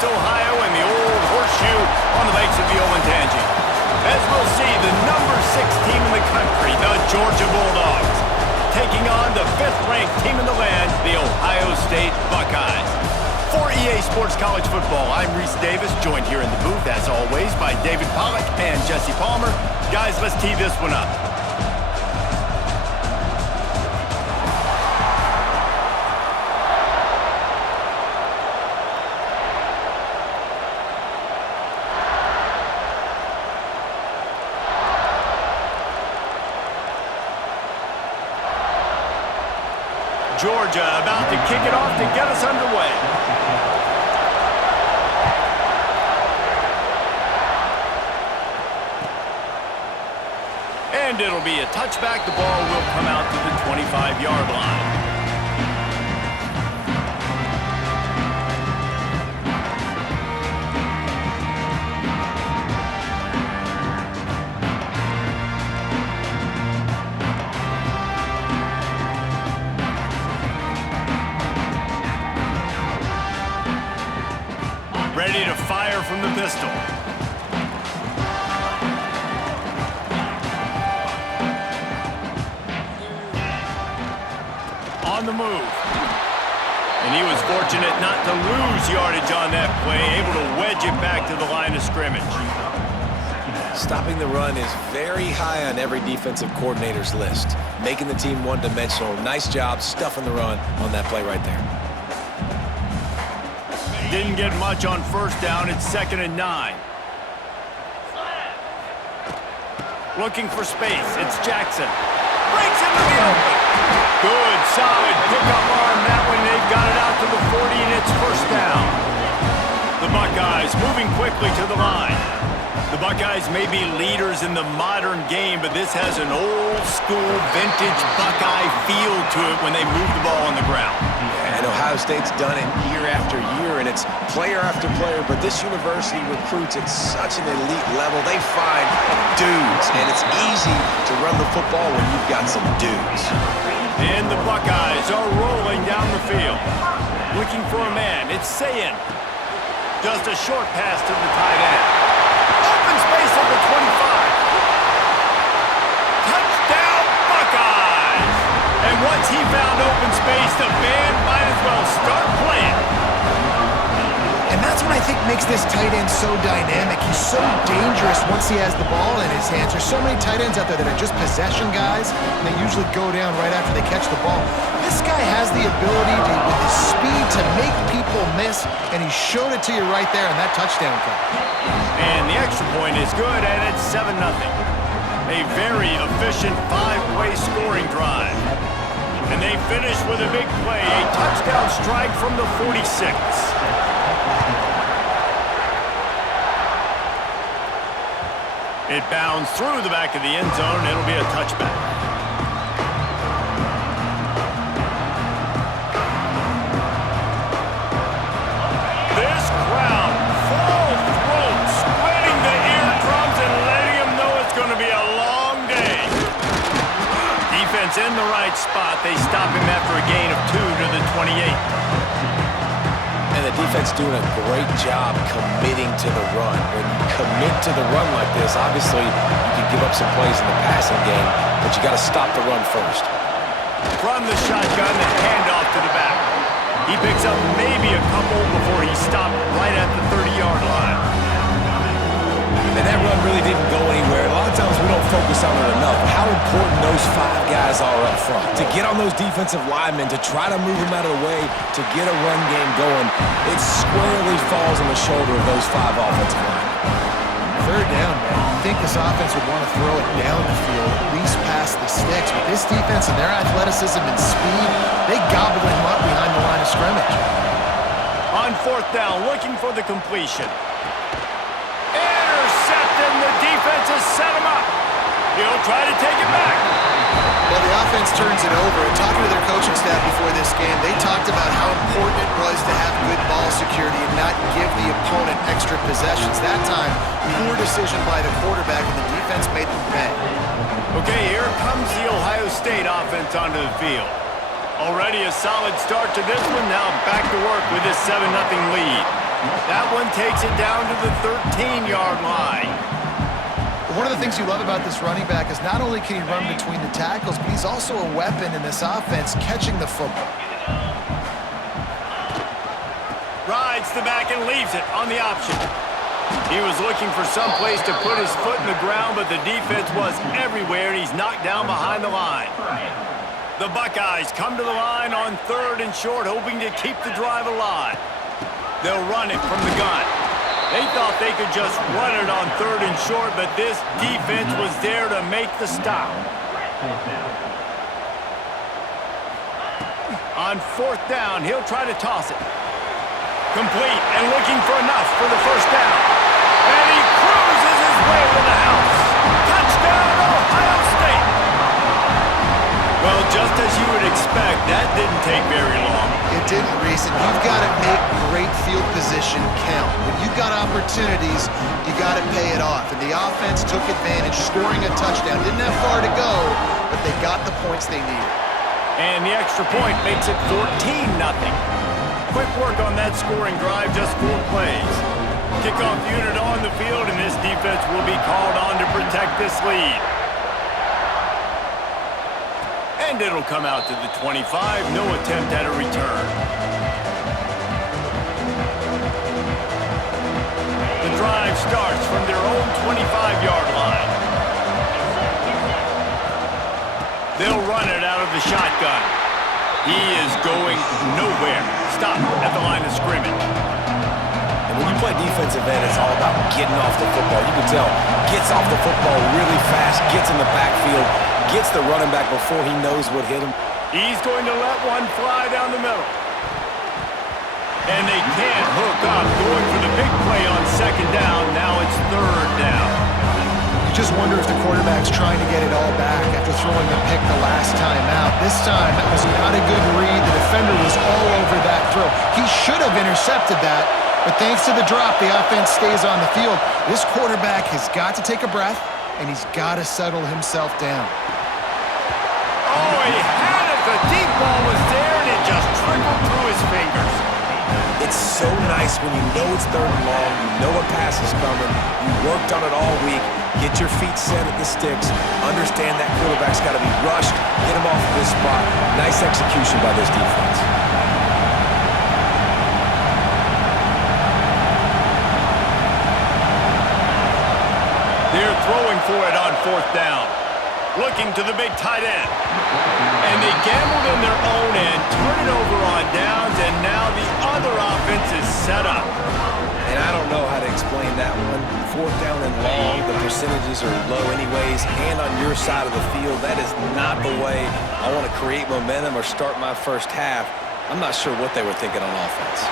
Columbus, Ohio, and the old horseshoe on the banks of the Olentangy. As we'll see, the number 6 team in the country, the Georgia Bulldogs, taking on the 5th-ranked team in the land, the Ohio State Buckeyes. For EA Sports College Football, I'm Reese Davis, joined here in the booth, as always, by David Pollack and Jesse Palmer. Guys, let's tee this one up. Georgia about to kick it off to get us underway. And it'll be a touchback. The ball will come out to the 25-yard line. Ready to fire from the pistol. On the move. And he was fortunate not to lose yardage on that play, able to wedge it back to the line of scrimmage. Stopping the run is very high on every defensive coordinator's list. Making the team one-dimensional. Nice job stuffing the run on that play right there. Didn't get much on first down. It's 2nd and 9. Looking for space. It's Jackson. Breaks into the open. Good, solid pickup on that one. They've got it out to the 40, and it's 1st down. The Buckeyes moving quickly to the line. The Buckeyes may be leaders in the modern game, but this has an old-school, vintage Buckeye feel to it when they move the ball on the ground. And Ohio State's done it year after year, and it's player after player, but this university recruits at such an elite level. They find dudes, and it's easy to run the football when you've got some dudes. And the Buckeyes are rolling down the field. Looking for a man. It's Sayin. Just a short pass to the tight end. Open space at the 25. Touchdown, Buckeyes! And once he found open space, the band might as well start playing. And that's what I think makes this tight end so dynamic. He's so dangerous once he has the ball in his hands. There's so many tight ends out there that are just possession guys, and they usually go down right after they catch the ball. This guy has the ability to, with his speed, to make people miss, and he showed it to you right there in that touchdown cut. And the extra point is good, and it's 7-0. A very efficient 5-play scoring drive. And they finish with a big play, a touchdown strike from the 46. It bounds through the back of the end zone, and it'll be a touchback. This crowd, full throat, splitting the eardrums and letting them know it's going to be a long day. Defense in the right spot. They stop him after a gain of 2 to the 28. And the defense doing a great job committing to the run. When you commit to the run like this, obviously you can give up some plays in the passing game, but you got to stop the run first. From the shotgun, the handoff to the back. He picks up maybe a couple before he stopped right at the 30-yard line. And that run really didn't go anywhere. A lot of times we don't focus on it enough. How important those 5 guys are up front. To get on those defensive linemen, to try to move them out of the way, to get a run game going, it squarely falls on the shoulder of those 5 offensive linemen. 3rd down, man. You think this offense would want to throw it down the field, at least past the sticks. With this defense and their athleticism and speed, they gobbled him up behind the line of scrimmage. On 4th down, looking for the completion. Intercepted, and the defense has set him up. He'll try to take it back. Well, the offense turns it over. And talking to their coaching staff before this game, they talked about how important it was to have good ball security and not give the opponent extra possessions. That time, poor decision by the quarterback, and the defense made them pay. Okay, here comes the Ohio State offense onto the field. Already a solid start to this one. Now back to work with this 7-0 lead. That one takes it down to the 13-yard line. One of the things you love about this running back is not only can he run between the tackles, but he's also a weapon in this offense catching the football. Rides the back and leaves it on the option. He was looking for some place to put his foot in the ground, but the defense was everywhere, and he's knocked down behind the line. The Buckeyes come to the line on 3rd and short, hoping to keep the drive alive. They'll run it from the gun. They thought they could just run it on 3rd and short, but this defense was there to make the stop. On 4th down, he'll try to toss it. Complete and looking for enough for the first down. And he cruises his way to the house. Touchdown, Ohio State. Well, just as you would expect, that didn't take very long. It didn't, Reese, and you've got to make great field position count. When you've got opportunities, you got to pay it off. And the offense took advantage, scoring a touchdown. Didn't have far to go, but they got the points they needed. And the extra point makes it 14-0. Quick work on that scoring drive, just 4 plays. Kickoff unit on the field, and this defense will be called on to protect this lead. And it'll come out to the 25, no attempt at a return. The drive starts from their own 25-yard line. They'll run it out of the shotgun. He is going nowhere. Stop at the line of scrimmage. And when you play defensive end, it's all about getting off the football. You can tell, gets off the football really fast, gets in the backfield, gets the running back before he knows what hit him. He's going to let one fly down the middle. And they can't hook up, going for the big play on 2nd down. Now it's 3rd down. You just wonder if the quarterback's trying to get it all back after throwing the pick the last time out. This time, that was not a good read. The defender was all over that throw. He should have intercepted that, but thanks to the drop, the offense stays on the field. This quarterback has got to take a breath, and he's got to settle himself down. Oh, he had it. The deep ball was there, and it just trickled through his fingers. It's so nice when you know it's 3rd and long, you know a pass is coming, you worked on it all week, get your feet set at the sticks, understand that quarterback's got to be rushed, get him off of this spot. Nice execution by this defense. They're throwing for it on 4th down. Looking to the big tight end. And they gambled in their own end, turn it over on downs, and now the other offense is set up. And I don't know how to explain that one. 4th down and long, the percentages are low anyways, and on your side of the field, that is not the way I want to create momentum or start my first half. I'm not sure what they were thinking on offense.